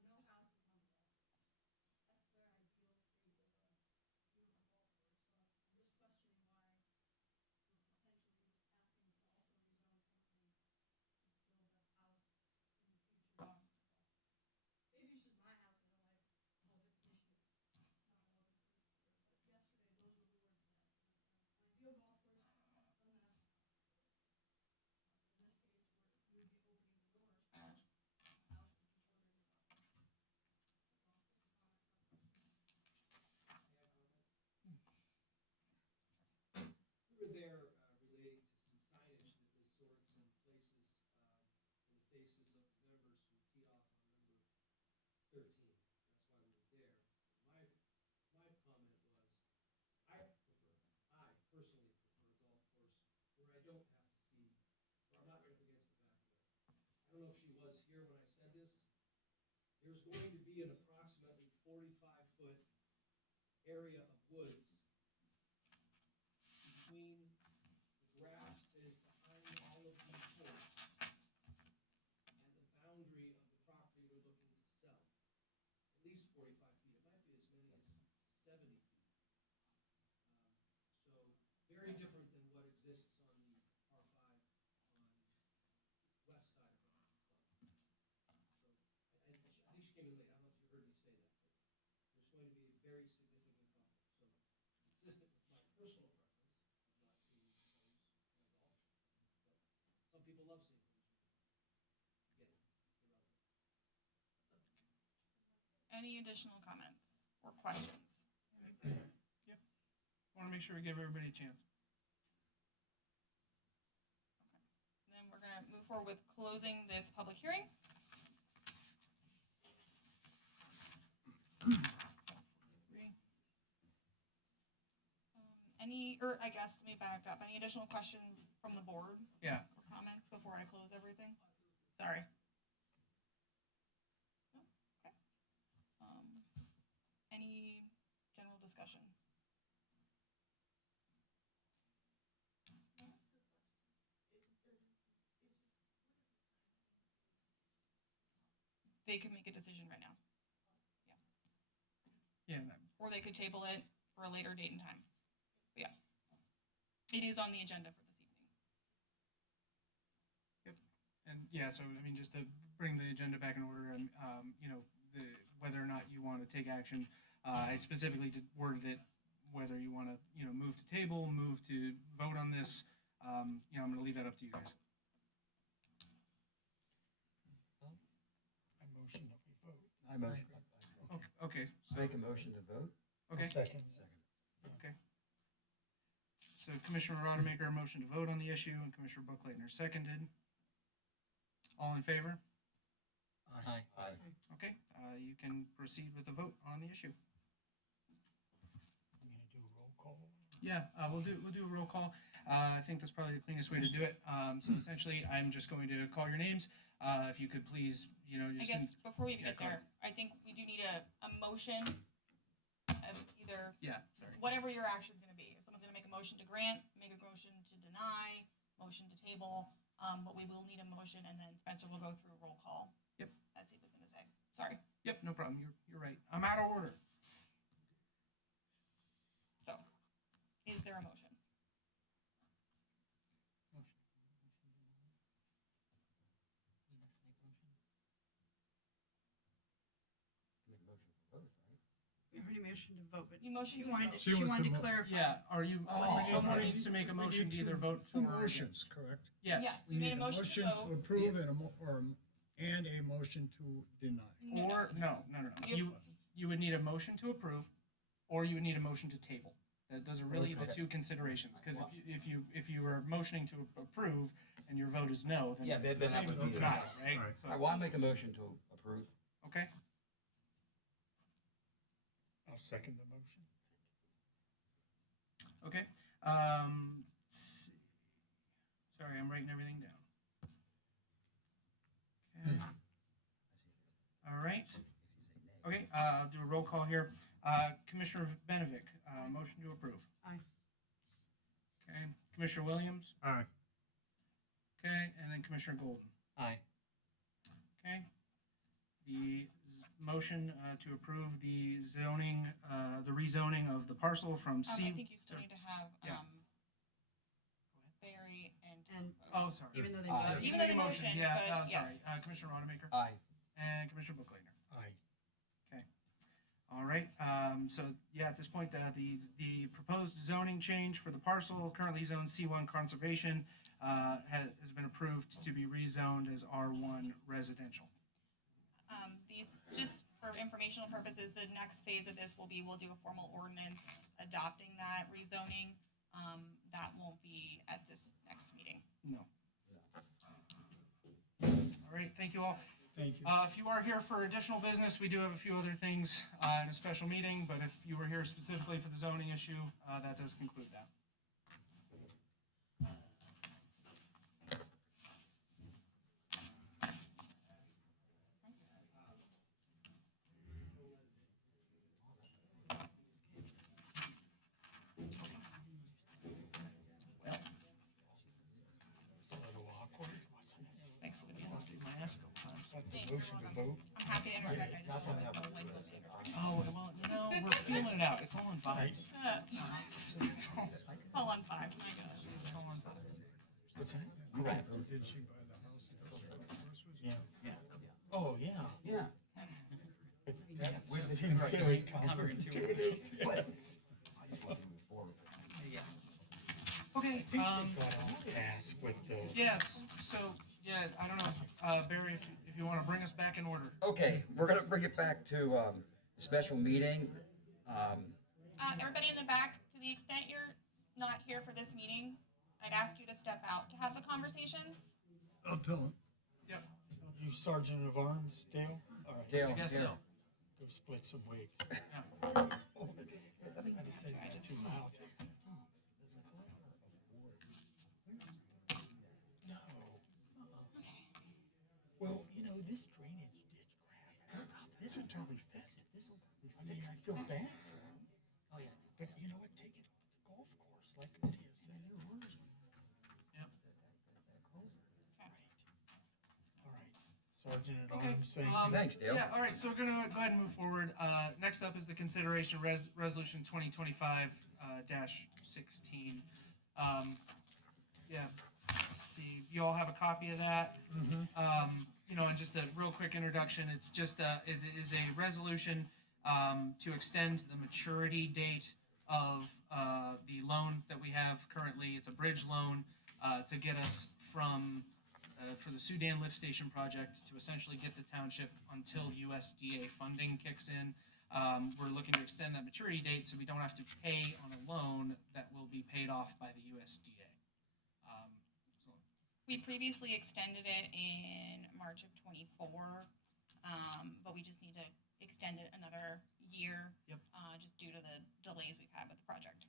there's going to be an approximately 45-foot area of woods between the grass that is behind all of these poles and the boundary of the property we're looking to sell. At least 45 feet. It might be as many as 70 feet. So very different than what exists on the R5 on west side of the club. So I think she came in late. I don't know if you heard me say that, but there's going to be a very significant buffer. So consistent with my personal preference of not seeing homes in a golf, but some people love seeing homes. Again, irrelevant. Any additional comments or questions? Want to make sure we give everybody a chance. Then we're gonna move forward with closing this public hearing. I guess, let me back up. Any additional questions from the board? Yeah. Or comments before I close everything? Sorry. No? Okay. Any general discussion? They could make a decision right now. Yeah. Or they could table it for a later date and time. But yeah. It is on the agenda for this evening. Yep. And yeah, so I mean, just to bring the agenda back in order, and you know, whether or not you want to take action, I specifically worded it whether you want to, you know, move to table, move to vote on this. You know, I'm going to leave that up to you guys. I motion that we vote. I motion. Okay. So Make a motion to vote? okay. Second. Okay. So Commissioner Rodemaker, motion to vote on the issue, and Commissioner Buckleitner seconded. All in favor? Aye. Aye. Okay, you can proceed with the vote on the issue. I'm gonna do a roll call. Yeah, we'll do a roll call. I think that's probably the cleanest way to do it. So essentially, I'm just going to call your names. If you could please, you know, I just guess before we even yeah, get go there, I think we do need a motion of either yeah, sorry. whatever your action's gonna be. If someone's gonna make a motion to grant, make a motion to deny, motion to table, but we will need a motion, and then Spencer will go through a roll call. Yep. As he was gonna say. Sorry. Yep, no problem. You're right. I'm out of order. So, is there a motion? Make a motion for both, right? We already motioned to vote, but You motioned to vote. She wants to clarify. Yeah, are you? Someone needs to make a motion to either vote for Two or motions, against. correct? Yes. We made a motion to vote. approve and a motion to deny. Or no. You would need a motion to approve, or you would need a motion to table. Those are really the two considerations. Because if you were motioning to approve and your vote is no, then Yeah, it's then the that same would as be a the- denial, right? Right. So All right, well, I make a motion to approve. okay. I'll second the motion. Okay. Sorry, I'm writing everything down. Okay. All right. Okay, I'll do a roll call here. Commissioner Benovic, motion to approve. Aye. Okay. Commissioner Williams. Aye. Okay, and then Commissioner Golden. Aye. Okay. The motion to approve the zoning, the rezoning of the parcel from C. I think you still need to have, Yeah. Barry and. And Oh, sorry. even though they Aye. voted, Even though they motioned, Yeah, but sorry. yes. Commissioner Rodemaker. Aye. And Commissioner Buckleitner. Aye. Okay. All right. So yeah, at this point, the proposed zoning change for the parcel currently zoned C1 conservation has been approved to be rezoned as R1 residential. These, just for informational purposes, the next phase of this will be, we'll do a formal ordinance adopting that rezoning. That won't be at this next meeting. No. All right. Thank you all. Thank you. If you are here for additional business, we do have a few other things in a special meeting, but if you were here specifically for the zoning issue, that does conclude that. motion to vote? I'm happy to interject. I just wanted to like those figures. Oh, well, we're feeling it out. It's all in vibes. It's All on five. My gosh. all in vibes. What's that? Did she buy the house that was on Christmas? Yeah. Oh, yeah. Yeah. That seems very counterintuitive. Yes. I just want to move forward. Okay, Task with the. yes, so, yeah, I don't know, Barry, if you wanna bring us back in order. Okay, we're gonna bring it back to, the special meeting. Everybody in the back, to the extent you're not here for this meeting, I'd ask you to step out to have the conversations. I'll tell him. Yep. You sergeant of arms, Dale? All right. Dale, I guess so. here. Go split some wigs. Yeah. I just said that too loud. No. Well, this drainage ditch crap. This will probably fix it. I mean, I feel bad for him. Oh, yeah. But you know what? Take it to the golf course, like Lydia said. Yep. All right. Sergeant at Okay. arms, thank you. Thanks, Dale. Yeah, all right, so we're gonna go ahead and move forward. Next up is the consideration of resolution 2025 16. Yeah, let's see, you all have a copy of that. And just a real quick introduction, it's just it is a resolution to extend the maturity date of the loan that we have currently. It's a bridge loan to get us from for the Sudan lift station project to essentially get the township until USDA funding kicks in. We're looking to extend that maturity date so we don't have to pay on a loan that will be paid off by the USDA. So We previously extended it in March of '24, but we just need to extend it another year. Yep. Just due to the delays we've had with the project.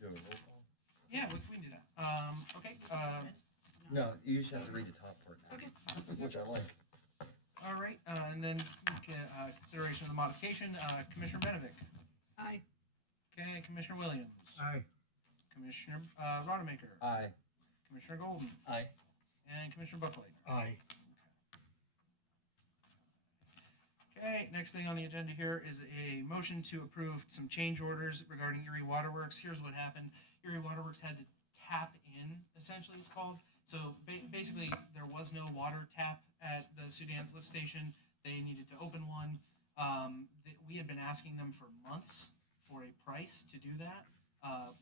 Do a roll call? yeah, we can do that. Okay. No, you just have to read the top part now. Okay. Which I like. All right, and then consideration of the modification. Commissioner Benovic. Aye. Okay, Commissioner Williams. Aye. Commissioner Rodemaker. Aye. Commissioner Golden. Aye. And Commissioner Buckley. Aye. Okay, next thing on the agenda here is a motion to approve some change orders regarding Erie Waterworks. Here's what happened. Erie Waterworks had to tap in, essentially it's called. So basically, there was no water tap at the Sudan's lift station. They needed to open one. We had been asking them for months for a price to do that,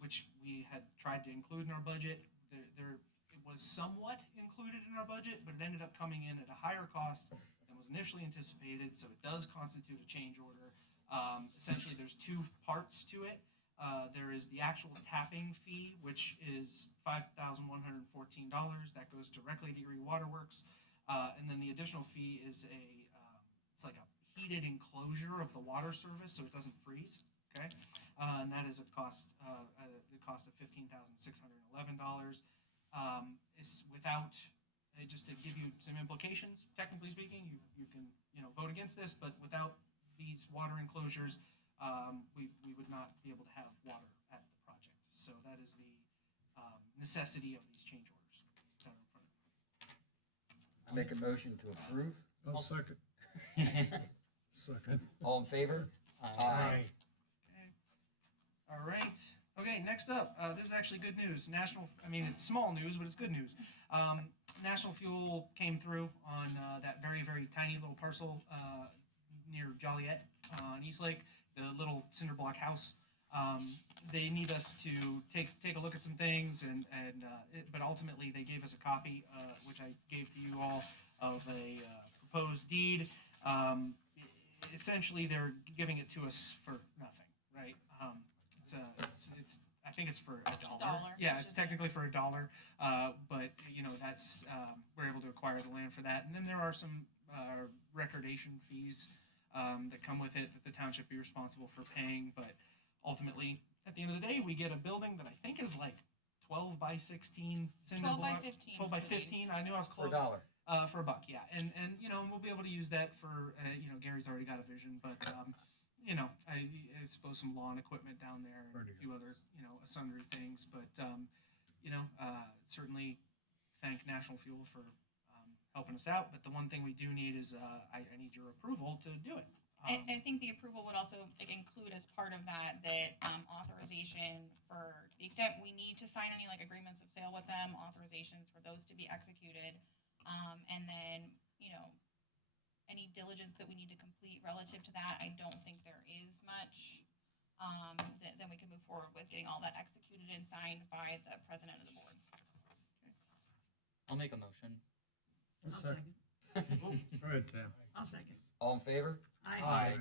which we had tried to include in our budget. It was somewhat included in our budget, but it ended up coming in at a higher cost than was initially anticipated, so it does constitute a change order. Essentially, there's two parts to it. There is the actual tapping fee, which is $5,114. That goes directly to Erie Waterworks. And then the additional fee is it's like a heated enclosure of the water service, so it doesn't freeze. Okay, and that is the cost of $15,611. It's without. Just to give you some implications, technically speaking, you can vote against this, but without these water enclosures, we would not be able to have water at the project. So that is the necessity of these change orders that are in front of you. I make a motion to approve. I'll second. Second. All in favor? Aye. Okay. All right. Okay, next up, this is actually good news. It's small news, but it's good news. National Fuel came through on that very, very tiny little parcel near Joliet on East Lake, the little cinder block house. They need us to take a look at some things, but ultimately they gave us a copy, which I gave to you all, of a proposed deed. Essentially, they're giving it to us for nothing, right? I think it's for $1. Yeah, it's technically for $1, but that's we're able to acquire the land for that. And then there are some recordation fees that come with it that the township be responsible for paying. But ultimately, at the end of the day, we get a building that I think is like 12 by 16 cinder 12 by block. 15. 12 by 15. I knew I was For close. $1. For $1, yeah, and we'll be able to use that for Gary's already got a vision, but I suppose some lawn equipment down there and a few other sundry things, but certainly thank National Fuel for helping us out. But the one thing we do need is I need your approval to do it. I think the approval would also include as part of that authorization for, to the extent we need to sign any agreements of sale with them, authorizations for those to be executed. And then, any diligence that we need to complete relative to that, I don't think there is much. Then we can move forward with getting all that executed and signed by the president of the board. I'll make a motion. I'll second. Go ahead, Tam. I'll second. All in favor? Okay,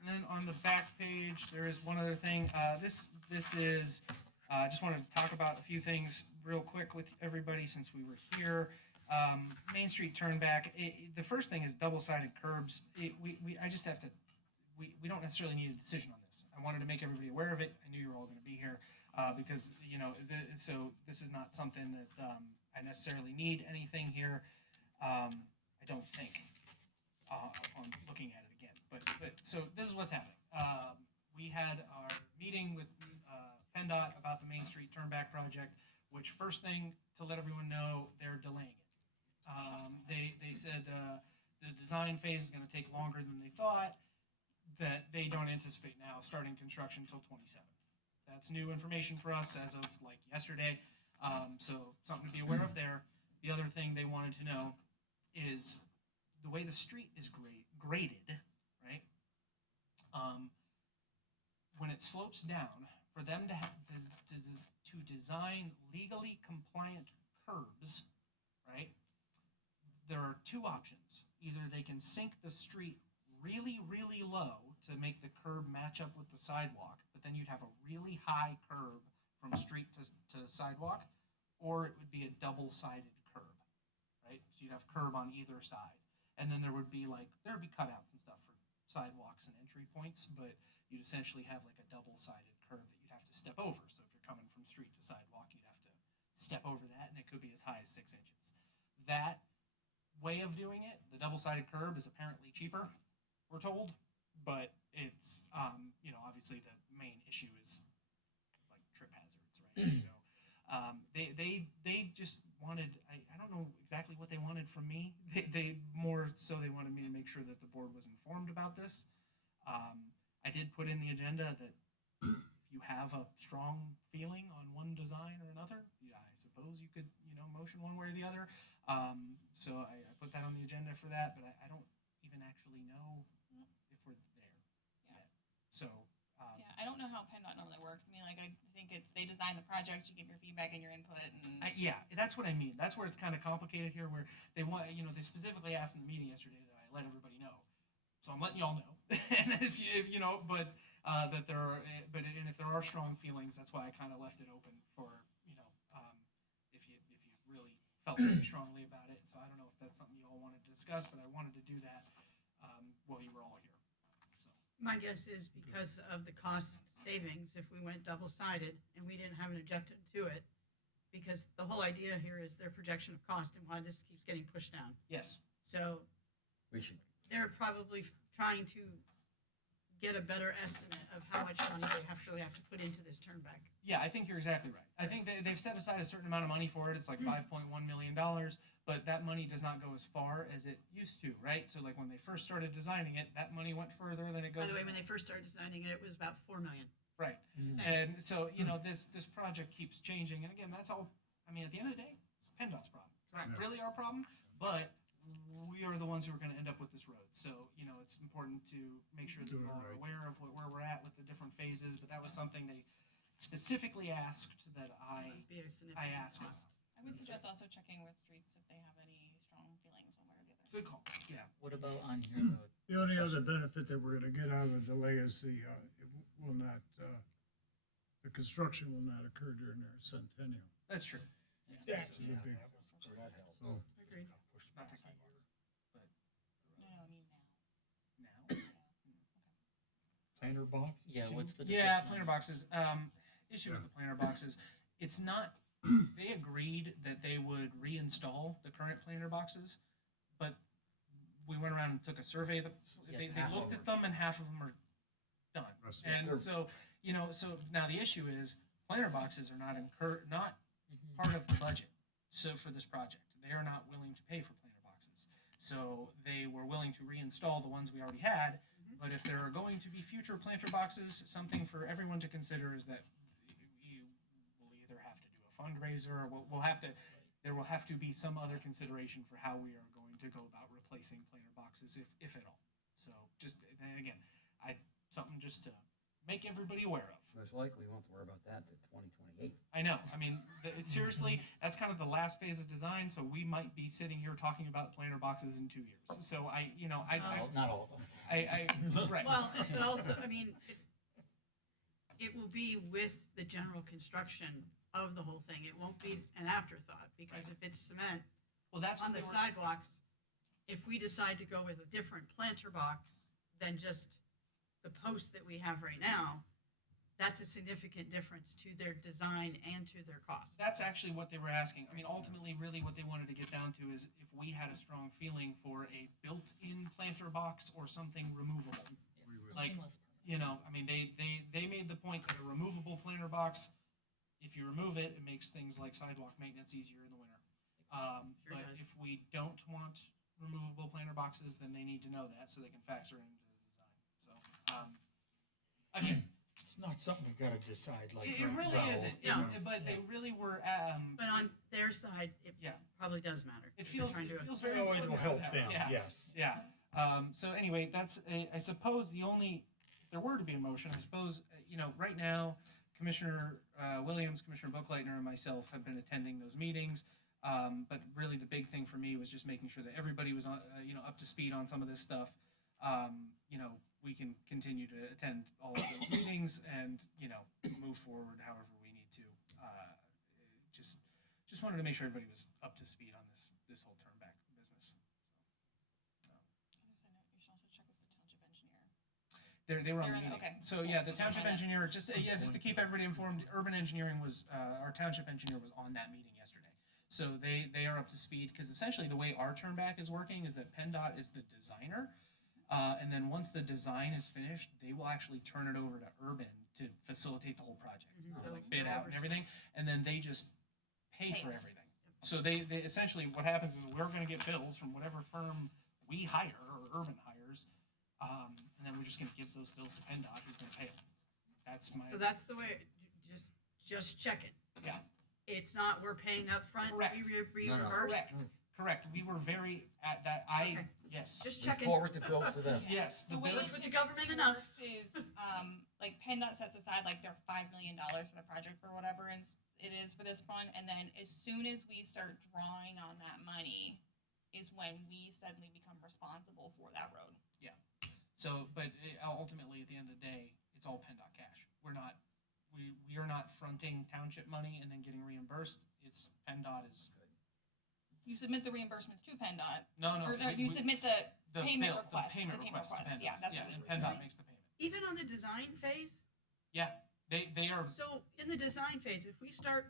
and then on the back page, there is one other thing. This is, just wanted to talk about a few things real quick with everybody since we were here. Main Street turnback. The first thing is double-sided curbs. I just have to. We don't necessarily need a decision on this. I wanted to make everybody aware of it. I knew you were all going to be here because so this is not something that I necessarily need anything here. I don't think. On looking at it again, but so this is what's happening. We had our meeting with PennDOT about the Main Street Turnback project, which first thing to let everyone know, they're delaying it. They said the design phase is going to take longer than they thought, that they don't anticipate now starting construction until 27. That's new information for us as of yesterday, so something to be aware of there. The other thing they wanted to know is the way the street is graded, right? When it slopes down, for them to have to design legally compliant curbs, right? There are two options. Either they can sink the street really, really low to make the curb match up with the sidewalk, but then you'd have a really high curb from street to sidewalk, or it would be a double-sided curb, right? So you'd have curb on either side. And then there would be cutouts and stuff for sidewalks and entry points, but you'd essentially have a double-sided curb that you'd have to step over. So if you're coming from street to sidewalk, you'd have to step over that, and it could be as high as 6 inches. That way of doing it, the double-sided curb, is apparently cheaper, we're told, but it's obviously the main issue is trip hazards, right? So they just wanted, I don't know exactly what they wanted from me. They more so they wanted me to make sure that the board was informed about this. I did put in the agenda that if you have a strong feeling on one design or another, I suppose you could motion one way or the other. So I put that on the agenda for that, but I don't even actually know if we're there yet. So I don't know how PennDOT normally works. I mean, I think they design the project, you give your feedback and your input, and that's what I mean. That's where it's kind of complicated here, where they want, they specifically asked in the meeting yesterday that I let everybody know. So I'm letting y'all know. And if that there are, and if there are strong feelings, that's why I kind of left it open for, if you really felt very strongly about it. So I don't know if that's something you all wanted to discuss, but I wanted to do that while you were all here. So. My guess is because of the cost savings, if we went double-sided and we didn't have an objection to it, because the whole idea here is their projection of cost and why this keeps getting pushed down. Yes. So We should. they're probably trying to get a better estimate of how much money they actually have to put into this turnback. Yeah, I think you're exactly right. I think they've set aside a certain amount of money for it. It's like $5.1 million, but that money does not go as far as it used to, right? So when they first started designing it, that money went further than it goes. By the way, when they first started designing it, it was about $4 million. Right. And so, this project keeps changing. And again, that's all, at the end of the day, it's PennDOT's problem. It's not really our problem, but we are the ones who are going to end up with this road. So, it's important to make sure that you all are aware of where we're at with the different phases. But that was something they specifically asked that I Must be a significant asked. cost. I would suggest also checking with streets if they have any strong feelings one way or the other. Good call. Yeah. What about on here though? The only other benefit that we're gonna get out of the delay is the construction will not occur during their centennial. That's true. Yeah. Which is a big, so, Agreed. Not the sidewalks. But No, I mean now. now. Planter box? Yeah, what's the Yeah, discussion planter on boxes. Issue with the planter boxes. It's not. They agreed that they would reinstall the current planter boxes, but we went around and took a survey. They half looked of at them, and half of them are done. Rusty. And so so now the issue is planter boxes are not part of the budget. So for this project, they are not willing to pay for planter boxes. So they were willing to reinstall the ones we already had. But if there are going to be future planter boxes, something for everyone to consider is that we will either have to do a fundraiser, or there will have to be some other consideration for how we are going to go about replacing planter boxes, if at all. So just, and again, something just to make everybody aware of. Most likely, we won't have to worry about that until 2028. I know. I mean, seriously, that's kind of the last phase of design. So we might be sitting here talking about planter boxes in 2 years. So Not all of us. right. Well, but also, I mean, it will be with the general construction of the whole thing. It won't be an afterthought, because if it's cement Well, that's on what the they were. sidewalks, if we decide to go with a different planter box than just the post that we have right now, that's a significant difference to their design and to their cost. That's actually what they were asking. I mean, ultimately, really what they wanted to get down to is if we had a strong feeling for a built-in planter box or something removable. Like, I mean, they made the point that a removable planter box, if you remove it, it makes things like sidewalk maintenance easier in the winter. Sure But does. if we don't want removable planter boxes, then they need to know that so they can factor it into the design. So, again, It's not something we gotta decide like it right really now. isn't. No. But they really were. But on their side, it Yeah. probably does matter. It if they're feels trying to- very Well, important it'll for help them. them, Yeah. yes. Yeah. So anyway, that's I suppose if there were to be a motion, I suppose right now, Commissioner Williams, Commissioner Bookleitner, and myself have been attending those meetings. But really, the big thing for me was just making sure that everybody was up to speed on some of this stuff. We can continue to attend all of those meetings and move forward however we need to. Just wanted to make sure everybody was up to speed on this whole turn back business. There's a note, you should also check with the township engineer. They were on They're the in- meeting. okay. So yeah, the township Find that. engineer, just to keep everybody informed, urban engineering was, our township engineer was on that meeting yesterday. So they are up to speed, because essentially the way our turn back is working is that PennDOT is the designer. And then once the design is finished, they will actually turn it over to urban to facilitate the whole project. So Like bid out and whoever's- everything, and then they just pay for Pays. everything. So they essentially, what happens is we're gonna get bills from whatever firm we hire or urban hires, and then we're just gonna give those bills to PennDOT, who's gonna pay them. That's my. So that's the way, just check it. Yeah. It's not, we're paying up front, Correct. we No, no. reimburse. Correct. We were very at that. Okay. Yes. Just We checking. forward the bills to them. Yes. The The way bills. with the government enough. works is, like PennDOT sets aside like their $5 million for the project or whatever it is for this one, and then as soon as we start drawing on that money, is when we suddenly become responsible for that road. So, but ultimately, at the end of the day, it's all PennDOT cash. We are not fronting township money and then getting reimbursed. It's PennDOT is. You submit the reimbursements to PennDOt, No. or no, you submit the payment bill, request. The payment request. To PennDOT. Yeah, that's yeah, what and it was. PennDOT makes the payment. Even on the design phase, Yeah, they are. so in the design phase, if we start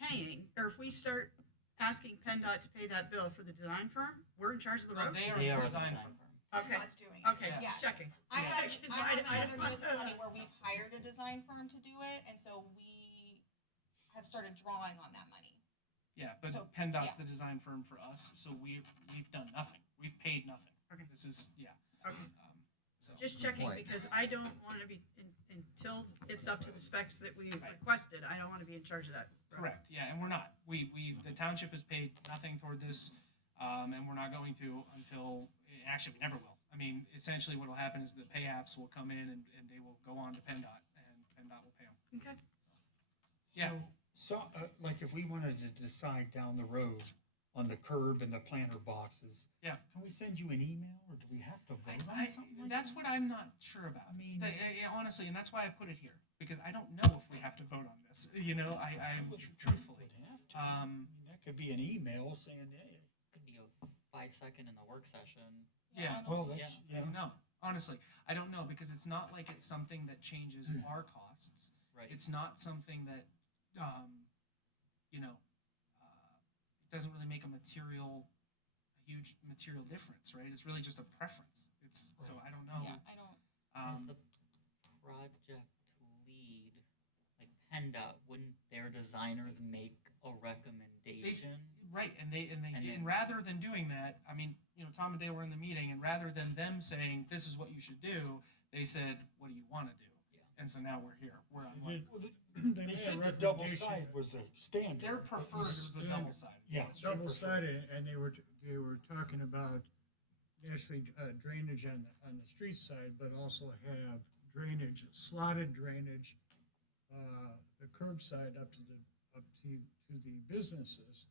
paying, or if we start asking PennDOT to pay that bill for the design firm, we're in charge of the No, road? they are They the are design the firm. Okay, PennDOT's doing it. okay, Yeah. just checking. I Yeah. have, Because I have I- another municipality where we've hired a design firm to do it, and so we have started drawing on that money. Yeah, but So, PennDOT's yeah. the design firm for us, so we've done nothing. We've paid nothing. Okay. This is Okay. So. Just checking, Right. because I don't wanna be, until it's up to the specs that we requested, I don't wanna be in charge of that. road. Correct, yeah, and we're not. The township has paid nothing toward this, and we're not going to until, actually, we never will. I mean, essentially what'll happen is the pay apps will come in and they will go on to PennDOT, and PennDOT will pay them. Okay. Yeah. So, like if we wanted to decide down the road on the curb and the planter boxes. Yeah. Can we send you an email, or do we have to vote on something like That's that? what I'm not sure about. I mean- Honestly, and that's why I put it here, because I don't know if we have to vote on this, I'm truthfully. Would have to. I mean, that could be an email saying, hey, Could be a 5 second in the work session. Yeah. well, that's, I don't know. Honestly, I don't know, because it's not like it's something that changes our costs. Right. It's not something that, it doesn't really make a huge material difference, right? It's really just a preference. So I don't know. Yeah, I don't. As the project lead, like PennDOT, wouldn't designers make a recommendation. Right, and they And did, then- and rather than doing that, I mean, you know, Tom and Dale were in the meeting, and rather than them saying, this is what you should do, they said, what do you wanna do? Yeah. And so now we're here, where I'm like, They said the double side was a standard. their preferred was the double sided. Yeah. Double-sided, and they were talking about actually drainage on the street side, but also have drainage, slotted drainage, the curbside up to the businesses.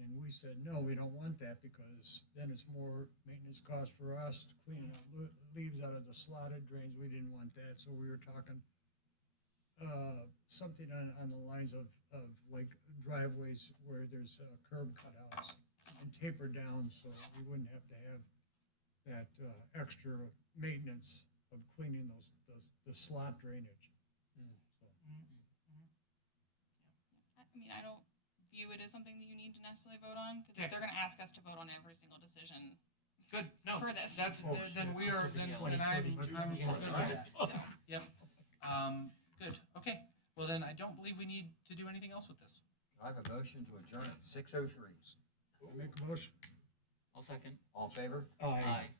And we said, no, we don't want that, because then it's more maintenance cost for us to clean out leaves out of the slotted drains. We didn't want that, so we were talking something on the lines of like driveways where there's curb cutouts and taper down, so we wouldn't have to have that extra maintenance of cleaning the slot drainage. I mean, I don't view it as something that you need to necessarily vote on, because Okay. if they're gonna ask us to vote on every single decision, Good, no, For this. that's, then we are, then I'm good with it. so. Yep, good, okay, well then, I don't believe we need to do anything else with this. I have a motion to adjourn at 6:03. Make a motion. I'll second. All in favor? Aye.